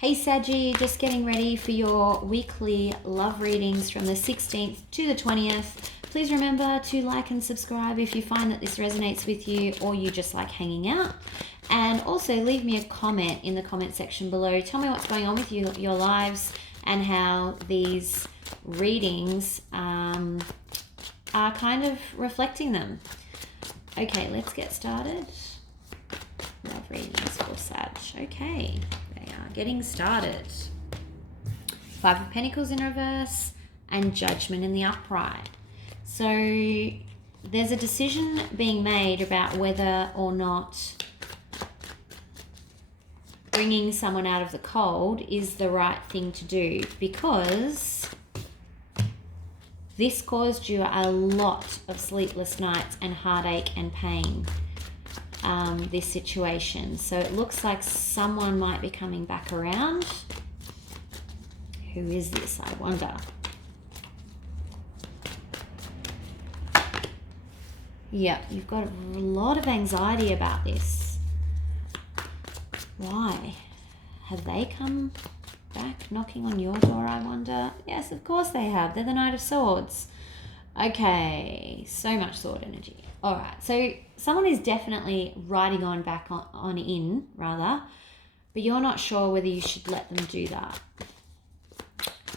Hey Saggy, just getting ready for your weekly love readings from the 16th to the 20th. Please remember to like and subscribe if you find that this resonates with you or you just like hanging out. And also leave me a comment in the comment section below. Tell me what's going on with your lives and how these readings are kind of reflecting them. Okay, let's get started. Love readings for Sag. Okay, they are getting started. Five of Pentacles in reverse and Judgment in the upright. So there's a decision being made about whether or not bringing someone out of the cold is the right thing to do, because this caused you a lot of sleepless nights and heartache and pain. This situation. So it looks like someone might be coming back around. Who is this, I wonder? Yeah, you've got a lot of anxiety about this. Why? Have they come back knocking on your door, I wonder? Yes, of course they have. They're the Knight of Swords. Okay, so much sword energy. All right, so someone is definitely riding on back on in, rather, but you're not sure whether you should let them do that.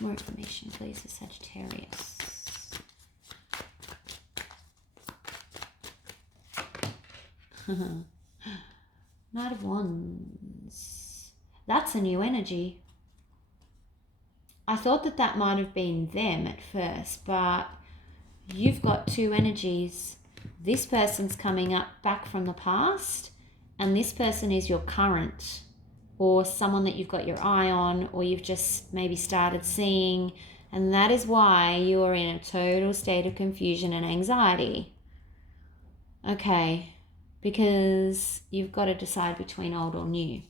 More information, please, for Sagittarius. Knight of Wands. That's a new energy. I thought that might have been them at first, but you've got two energies. This person's coming up back from the past, and this person is your current, or someone that you've got your eye on, or you've just maybe started seeing, and that is why you're in a total state of confusion and anxiety. Okay, because you've got to decide between old or new.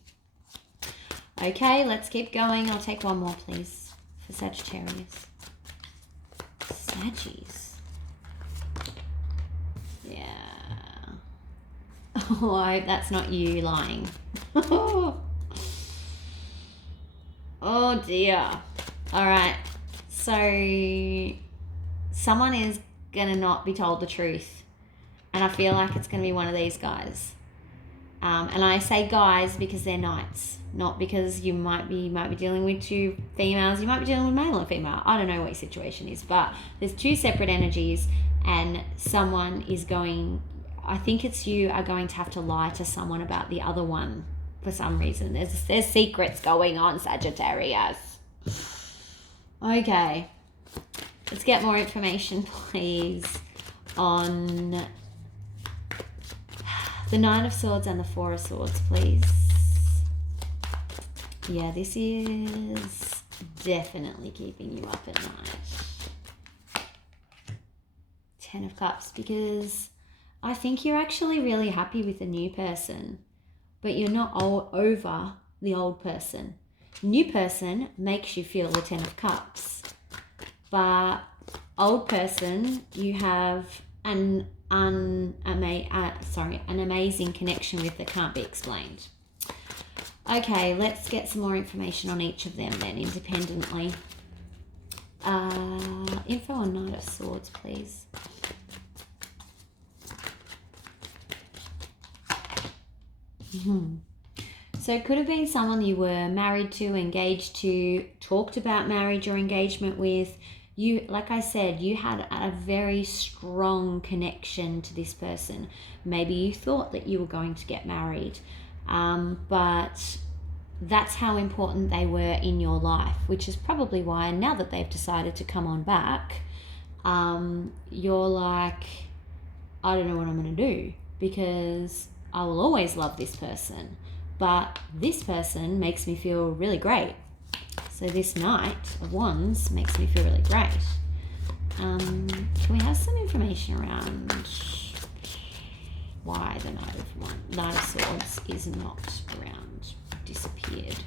Okay, let's keep going. I'll take one more, please, for Sagittarius. Saggies. Yeah. Oh, I hope that's not you lying. Oh dear. All right. So someone is going to not be told the truth. And I feel like it's going to be one of these guys. And I say guys because they're knights, not because you might be dealing with two females. You might be dealing with male and female. I don't know what your situation is, but there's two separate energies, and someone is going, I think it's you, are going to have to lie to someone about the other one for some reason. There's secrets going on, Sagittarius. Okay. Let's get more information, please, on the Nine of Swords and the Four of Swords, please. Yeah, this is definitely keeping you up at night. Ten of Cups, because I think you're actually really happy with the new person, but you're not over the old person. New person makes you feel the Ten of Cups, but old person, you have an amazing connection with that can't be explained. Okay, let's get some more information on each of them then, independently. Info on Knight of Swords, please. So it could have been someone you were married to, engaged to, talked about marriage or engagement with. You, like I said, you had a very strong connection to this person. Maybe you thought that you were going to get married, but that's how important they were in your life, which is probably why now that they've decided to come on back, you're like, I don't know what I'm going to do, because I will always love this person, but this person makes me feel really great. So this Knight of Wands makes me feel really great. Can we have some information around why the Knight of Swords is not around, disappeared?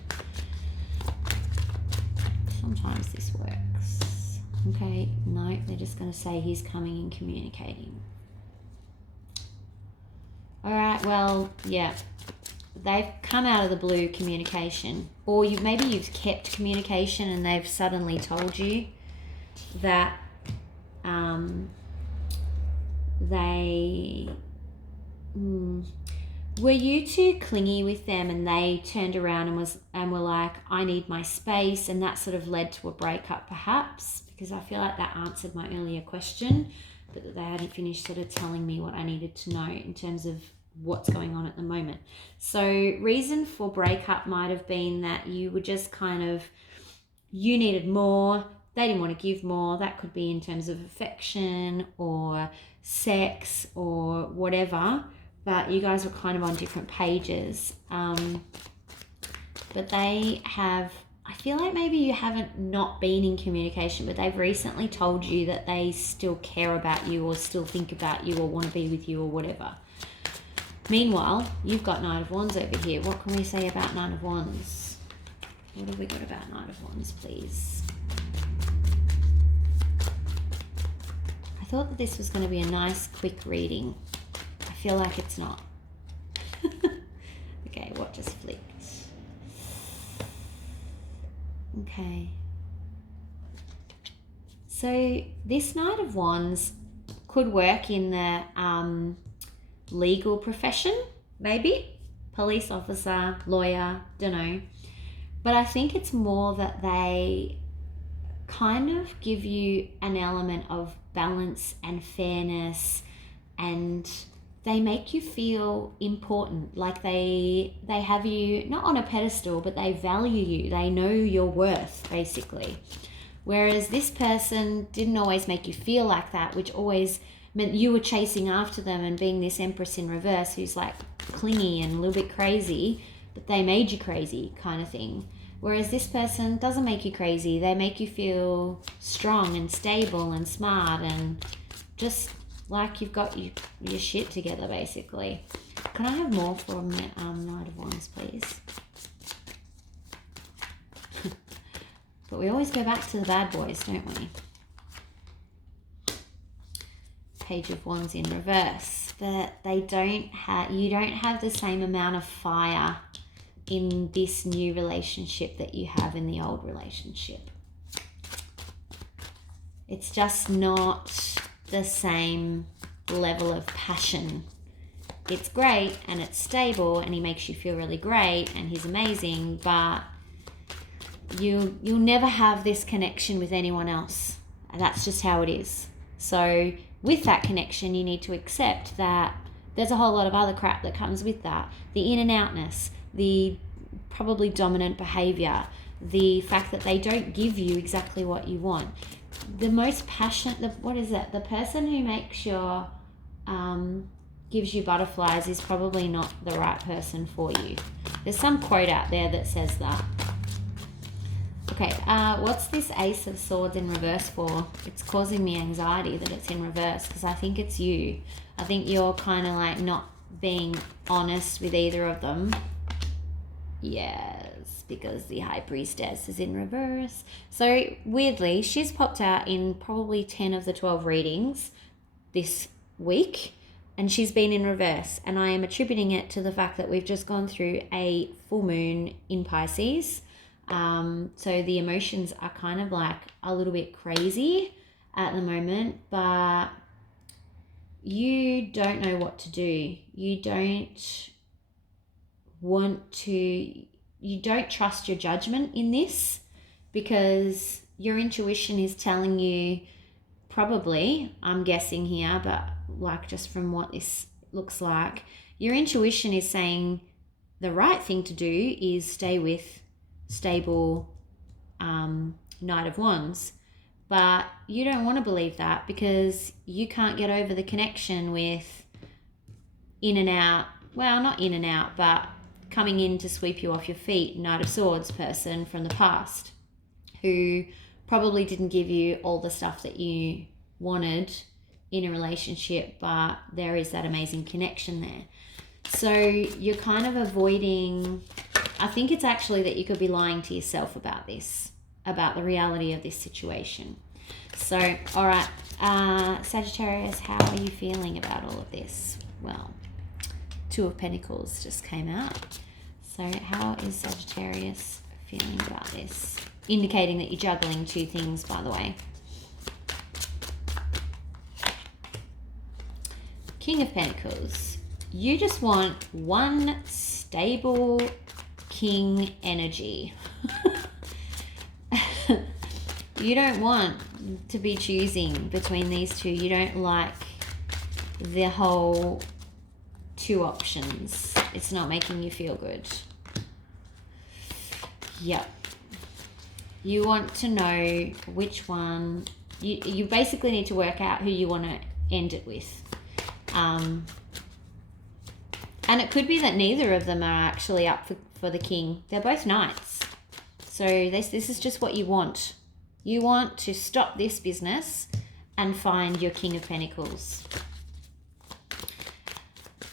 Sometimes this works. Okay, no, they're just going to say he's coming and communicating. All right, well, yeah. they've come out of the blue communication, or maybe you've kept communication and they've suddenly told you that were you too clingy with them, and they turned around and were like, I need my space, and that sort of led to a breakup perhaps? Because I feel like that answered my earlier question, but that they hadn't finished sort of telling me what I needed to know in terms of what's going on at the moment. So reason for breakup might have been that you were just you needed more, they didn't want to give more. That could be in terms of affection or sex or whatever, but you guys were kind of on different pages. But they have, I feel like maybe you haven't not been in communication, but they've recently told you that they still care about you or still think about you or want to be with you or whatever. Meanwhile, you've got Knight of Wands over here. What can we say about Knight of Wands? What have we got about Knight of Wands, please? I thought that this was going to be a nice, quick reading. I feel like it's not. Okay, what just flipped? Okay. So this Knight of Wands could work in the legal profession, maybe. Police officer, lawyer, don't know. But I think it's more that they kind of give you an element of balance and fairness, and they make you feel important, like they have you not on a pedestal, but they value you, they know your worth basically. Whereas this person didn't always make you feel like that, which always meant you were chasing after them and being this Empress in reverse who's like clingy and a little bit crazy, but they made you crazy kind of thing. Whereas this person doesn't make you crazy. They make you feel strong and stable and smart and just like you've got your shit together, basically. Can I have more from the Knight of Wands, please? But we always go back to the bad boys, don't we? Page of Wands in reverse. But you don't have the same amount of fire in this new relationship that you have in the old relationship. It's just not the same level of passion. It's great and it's stable and he makes you feel really great and he's amazing, but you'll never have this connection with anyone else. And that's just how it is. So with that connection, you need to accept that there's a whole lot of other crap that comes with that. The in and outness, the probably dominant behavior, the fact that they don't give you exactly what you want. The most passionate, the person who makes your, gives you butterflies is probably not the right person for you. There's some quote out there that says that. Okay, what's this Ace of Swords in reverse for? It's causing me anxiety that it's in reverse because I think it's you. I think you're kind of like not being honest with either of them. Yes, because the High Priestess is in reverse. So weirdly, she's popped out in probably 10 of the 12 readings this week, and she's been in reverse. And I am attributing it to the fact that we've just gone through a full moon in Pisces. So the emotions are kind of like a little bit crazy at the moment, but you don't know what to do. You don't trust your judgment in this because your intuition is telling you probably, I'm guessing here, but like just from what this looks like, your intuition is saying the right thing to do is stay with stable Knight of Wands, but you don't want to believe that because you can't get over the connection with in and out, well, not in and out, but coming in to sweep you off your feet, Knight of Swords person from the past who probably didn't give you all the stuff that you wanted in a relationship, but there is that amazing connection there. So you're kind of avoiding, I think it's actually that you could be lying to yourself about this, about the reality of this situation. So, all right, Sagittarius, how are you feeling about all of this? Well, Two of Pentacles just came out. So how is Sagittarius feeling about this? Indicating that you're juggling two things, by the way. King of Pentacles. You just want one stable king energy. You don't want to be choosing between these two. You don't like the whole two options. It's not making you feel good. Yep. You want to know which one. You basically need to work out who you want to end it with. And it could be that neither of them are actually up for the king. They're both knights. So this is just what you want. You want to stop this business and find your King of Pentacles.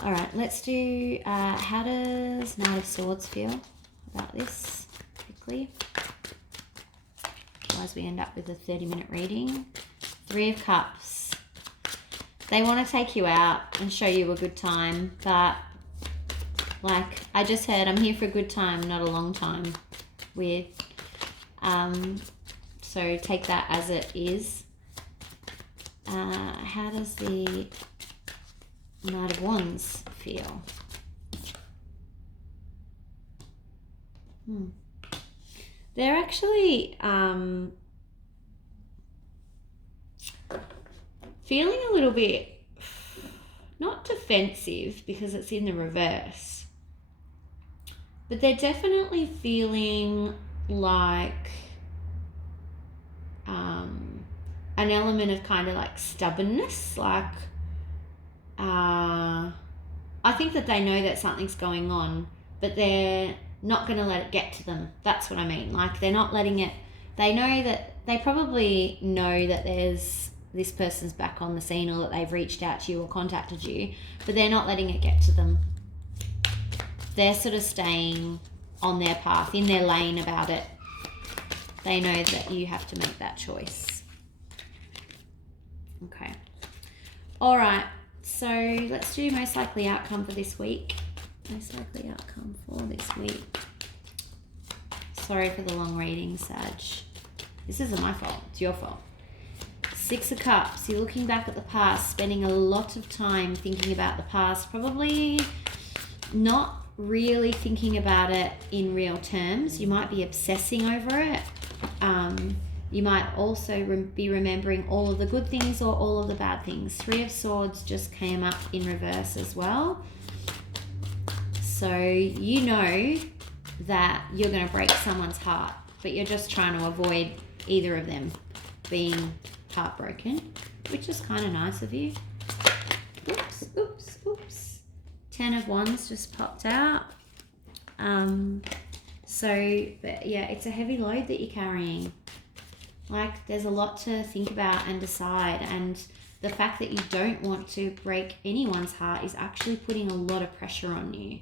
All right, let's do, how does Knight of Swords feel about this quickly? Otherwise we end up with a 30-minute reading. Three of Cups. They want to take you out and show you a good time, but like I just heard, I'm here for a good time, not a long time. Weird. So take that as it is. How does the Knight of Wands feel? They're actually feeling a little bit, not defensive because it's in the reverse, but they're definitely feeling like an element of kind of like stubbornness. Like I think that they know that something's going on, but they're not going to let it get to them. That's what I mean. Like they're not letting it, they know that, they probably know that there's this person's back on the scene or that they've reached out to you or contacted you, but they're not letting it get to them. They're sort of staying on their path, in their lane about it. They know that you have to make that choice. Okay. All right. So let's do most likely outcome for this week. Most likely outcome for this week. Sorry for the long reading, Sag. This isn't my fault. It's your fault. Six of Cups. You're looking back at the past, spending a lot of time thinking about the past. Probably not really thinking about it in real terms. You might be obsessing over it. You might also be remembering all of the good things or all of the bad things. Three of Swords just came up in reverse as well. So you know that you're going to break someone's heart, but you're just trying to avoid either of them being heartbroken, which is kind of nice of you. Oops, oops, oops. 10 of Wands just popped out. But yeah, it's a heavy load that you're carrying. Like there's a lot to think about and decide, and the fact that you don't want to break anyone's heart is actually putting a lot of pressure on you.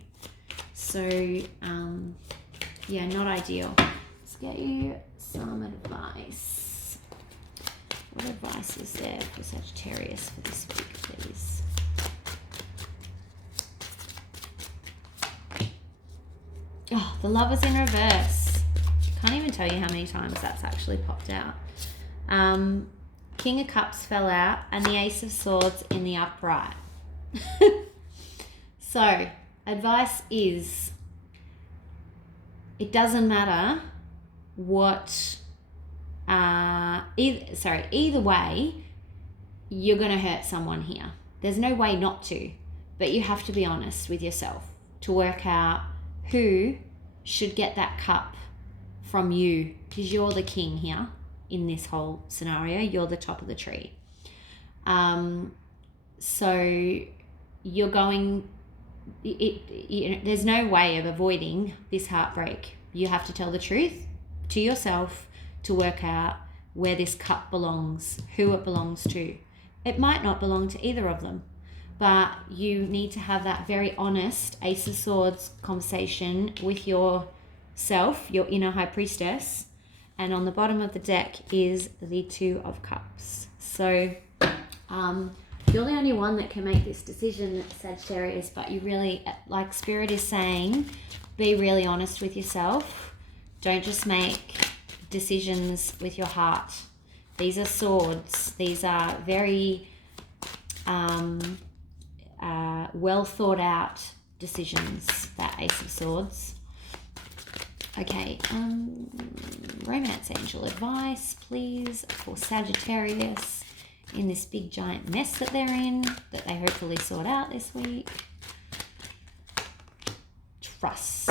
So yeah, not ideal. Let's get you some advice. What advice is there for Sagittarius for this week, please? Oh, the Lovers in reverse. Can't even tell you how many times that's actually popped out. King of Cups fell out and the Ace of Swords in the upright. So, advice is, it doesn't matter what, either way, you're going to hurt someone here. There's no way not to, but you have to be honest with yourself to work out who should get that cup from you, because you're the king here in this whole scenario. You're the top of the tree. So you're going, there's no way of avoiding this heartbreak. You have to tell the truth to yourself to work out where this cup belongs, who it belongs to. It might not belong to either of them, but you need to have that very honest Ace of Swords conversation with yourself, your inner high priestess. And on the bottom of the deck is the Two of Cups. So you're the only one that can make this decision, Sagittarius, but you really, like Spirit is saying, be really honest with yourself. Don't just make decisions with your heart. These are swords. These are very well thought out decisions, that Ace of Swords. Okay, romance angel advice, please, for Sagittarius in this big giant mess that they're in, that they hopefully sort out this week. Trust.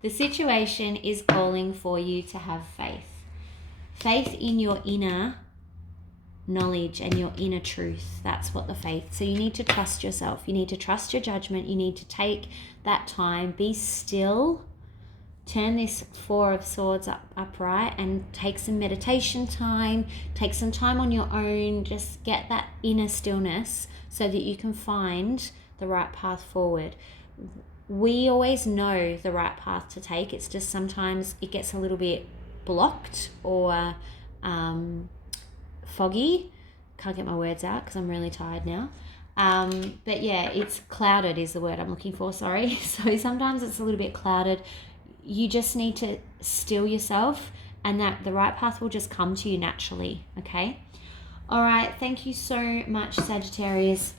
The situation is calling for you to have faith. Faith in your inner knowledge and your inner truth. That's what the faith. So you need to trust yourself. You need to trust your judgment. You need to take that time. Be still. Turn this Four of Swords upright and take some meditation time. Take some time on your own. Just get that inner stillness so that you can find the right path forward. We always know the right path to take. It's just sometimes it gets a little bit blocked or foggy. Can't get my words out because I'm really tired now. But yeah, it's clouded is the word I'm looking for, sorry. So sometimes it's a little bit clouded. You just need to still yourself, and that the right path will just come to you naturally, okay? All right, thank you so much, Sagittarius.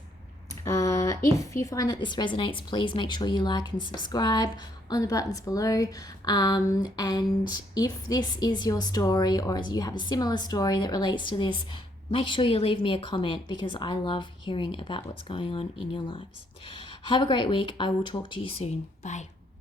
If you find that this resonates, please make sure you like and subscribe on the buttons below. And if this is your story, or as you have a similar story that relates to this, make sure you leave me a comment, because I love hearing about what's going on in your lives. Have a great week. I will talk to you soon. Bye.